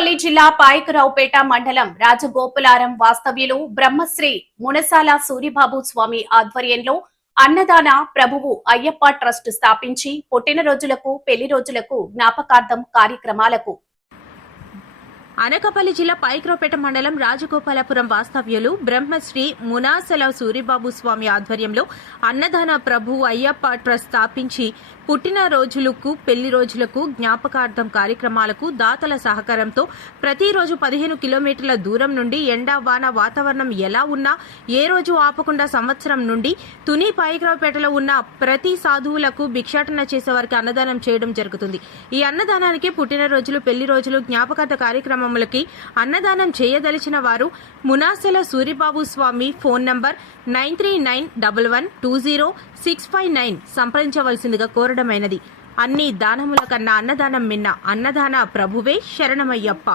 అనకాపల్లి జిల్లా పాయకరావుపేట మండలం రాజగోపులారం వాస్తవ్యులు బ్రహ్మశ్రీ మునసాల సూరిబాబు స్వామి ఆధ్వర్యంలో అన్నదాన ప్రభువు అయ్యప్ప ట్రస్ట్ స్థాపించి పుట్టినరోజులకు పెళ్లి రోజులకు జ్ఞాపకార్థం కార్యక్రమాలకు అనకాపల్లి జిల్లా పాయకరావుపేట మండలం రాజగోపాలపురం వాస్తవ్యులు బ్రహ్మశ్రీ మునాసల సూరిబాబు స్వామి ఆధ్వర్యంలో అన్నదాన ప్రభు అయ్యప్ప ట్రస్ట్ స్థాపించి పుట్టినరోజులకు పెళ్లి రోజులకు జ్ఞాపకార్థం కార్యక్రమాలకు దాతల సహకారంతో ప్రతిరోజు 15 కిలోమీటర్ల దూరం నుండి ఎండా వాన వాతావరణం ఎలా ఉన్నా ఏ రోజు ఆపకుండా సంవత్సరం నుండి తుని పాయకరావుపేటలో ఉన్న ప్రతి సాధువులకు భిక్షాటన చేసే వారికి అన్నదానం చేయడం జరుగుతుంది. ఈ అన్నదానానికి పుట్టినరోజులు పెళ్లి రోజులు జ్ఞాపకార్థ కార్యక్రమం అన్నదానం చేయదలిచిన వారు మునాసల సూరిబాబు స్వామి ఫోన్ నంబర్ 9391120659 సంప్రదించవలసిందిగా కోరడమైనది. అన్ని దానముల కన్నా అన్నదానం మిన్న. అన్నదాన ప్రభువే శరణమయ్యప్ప.